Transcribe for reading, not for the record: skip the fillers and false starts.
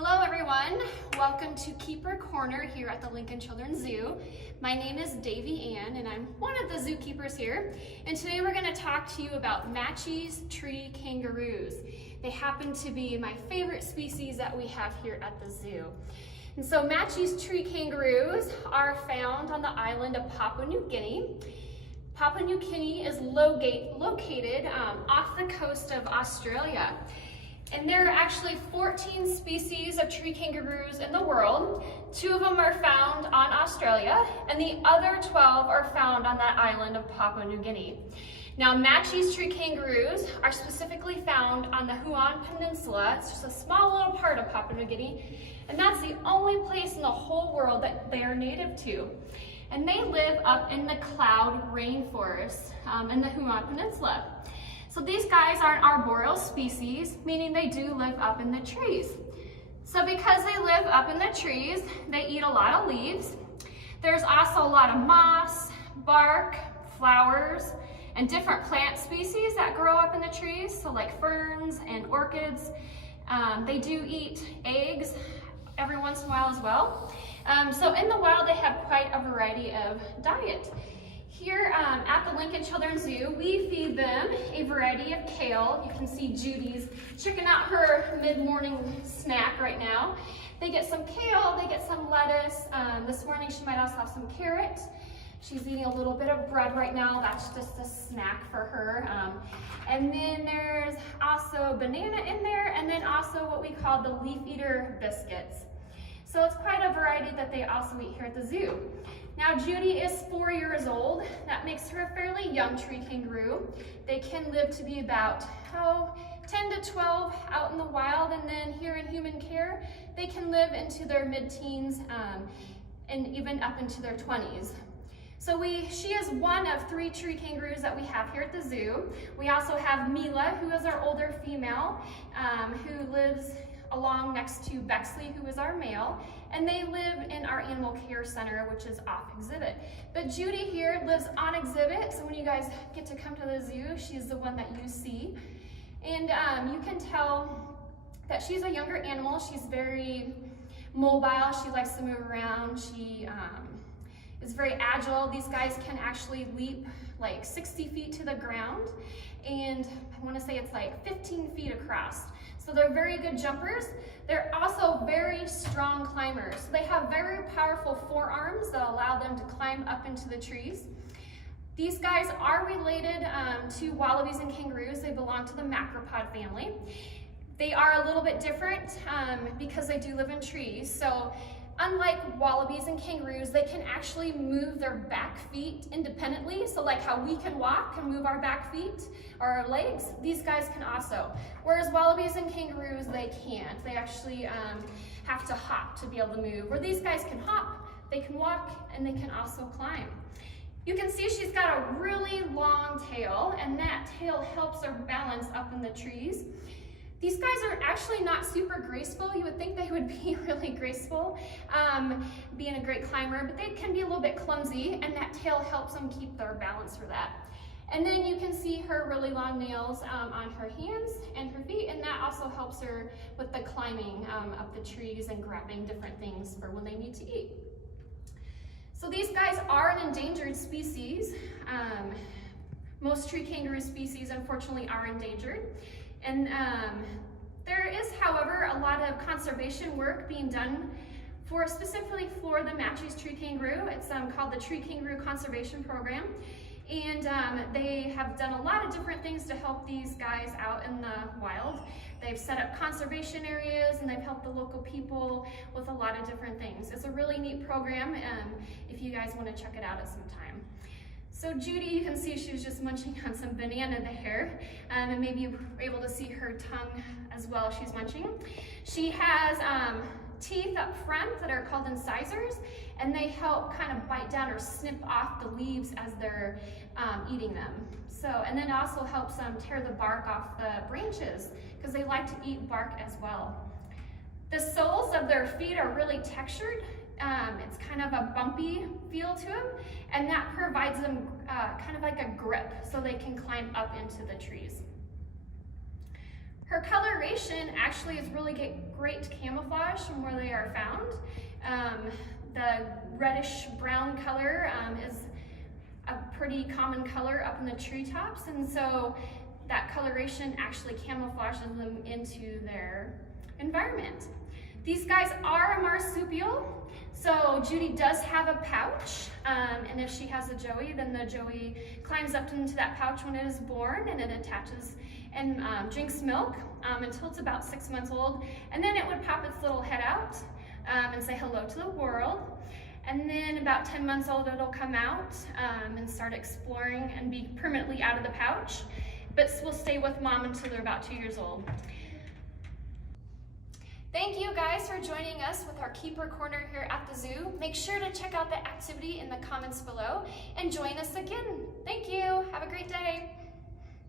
Hello everyone, welcome to Keeper Corner here at the Lincoln Children's Zoo. My name is Davi Ann and I'm one of the zookeepers here. And today we're going to talk to you about Matschie's tree kangaroos. They happen to be my favorite species that we have here at the zoo. And so Matschie's tree kangaroos are found on the island of Papua New Guinea. Papua New Guinea is located off the coast of Australia. And there are actually 14 species of tree kangaroos in the world. 2 of them are found on Australia, and the other 12 are found on that island of Papua New Guinea. Now, Matschie's tree kangaroos are specifically found on the Huon Peninsula. It's just a small little part of Papua New Guinea, and that's the only place in the whole world that they are native to. And they live up in the cloud rainforest in the Huon Peninsula. So these guys are an arboreal species, meaning they do live up in the trees. So because they live up in the trees, they eat a lot of leaves. There's also a lot of moss, bark, flowers, and different plant species that grow up in the trees, so like ferns and orchids. They do eat eggs every once in a while as well. So in the wild, they have quite a variety of diet. Here at the Lincoln Children's Zoo, we feed them a variety of kale. You can see Judy's checking out her mid-morning snack right now. They get some kale, they get some lettuce. This morning she might also have some carrot. She's eating a little bit of bread right now. That's just a snack for her. And then there's also banana in there, and then also what we call the leaf eater biscuits. So it's quite a variety that they also eat here at the zoo. Now Judy is 4 years old. That makes her a fairly young tree kangaroo. They can live to be about 10 to 12 out in the wild, and then here in human care, they can live into their mid-teens and even up into their 20s. So she is one of 3 tree kangaroos that we have here at the zoo. We also have Mila, who is our older female, who lives along next to Bexley, who is our male, and they live in our animal care center, which is off exhibit. But Judy here lives on exhibit, so when you guys get to come to the zoo, she's the one that you see. And you can tell that she's a younger animal. She's very mobile. She likes to move around. She is very agile. These guys can actually leap like 60 feet to the ground, and I want to say it's like 15 feet across. So they're very good jumpers. They're also very strong climbers. So they have very powerful forearms that allow them to climb up into the trees. These guys are related to wallabies and kangaroos. They belong to the macropod family. They are a little bit different because they do live in trees. So unlike wallabies and kangaroos, they can actually move their back feet independently. So like how we can walk and move our back feet or our legs, these guys can also. Whereas wallabies and kangaroos, they can't. They actually have to hop to be able to move. Where these guys can hop, they can walk, and they can also climb. You can see she's got a really long tail, and that tail helps her balance up in the trees. These guys are actually not super graceful. You would think they would be really graceful, being a great climber, but they can be a little bit clumsy, and that tail helps them keep their balance for that. And then you can see her really long nails on her hands and her feet, and that also helps her with the climbing up the trees and grabbing different things for when they need to eat. So these guys are an endangered species. Most tree kangaroo species, unfortunately, are endangered. And there is, however, a lot of conservation work being done specifically for the Matschie's tree kangaroo. It's called the Tree Kangaroo Conservation Program. And they have done a lot of different things to help these guys out in the wild. They've set up conservation areas, and they've helped the local people with a lot of different things. It's a really neat program if you guys want to check it out at some time. So Judy, you can see she was just munching on some banana there, and maybe you were able to see her tongue as well. She's munching. She has teeth up front that are called incisors, and they help kind of bite down or snip off the leaves as they're eating them. So, and then it also helps them tear the bark off the branches because they like to eat bark as well. The soles of their feet are really textured. It's kind of a bumpy feel to them, and that provides them kind of like a grip so they can climb up into the trees. Her coloration actually is really great camouflage from where they are found. The reddish brown color is a pretty common color up in the treetops, and so that coloration actually camouflages them into their environment. These guys are a marsupial, so Judy does have a pouch, and if she has a joey, then the joey climbs up into that pouch when it is born, and it attaches and drinks milk until it's about 6 months old, and then it would pop its little head out and say hello to the world. And then about 10 months old, it'll come out and start exploring and be permanently out of the pouch, but will stay with mom until they're about 2 years old. Thank you guys for joining us with our Keeper Corner here at the zoo. Make sure to check out the activity in the comments below and join us again. Thank you. Have a great day.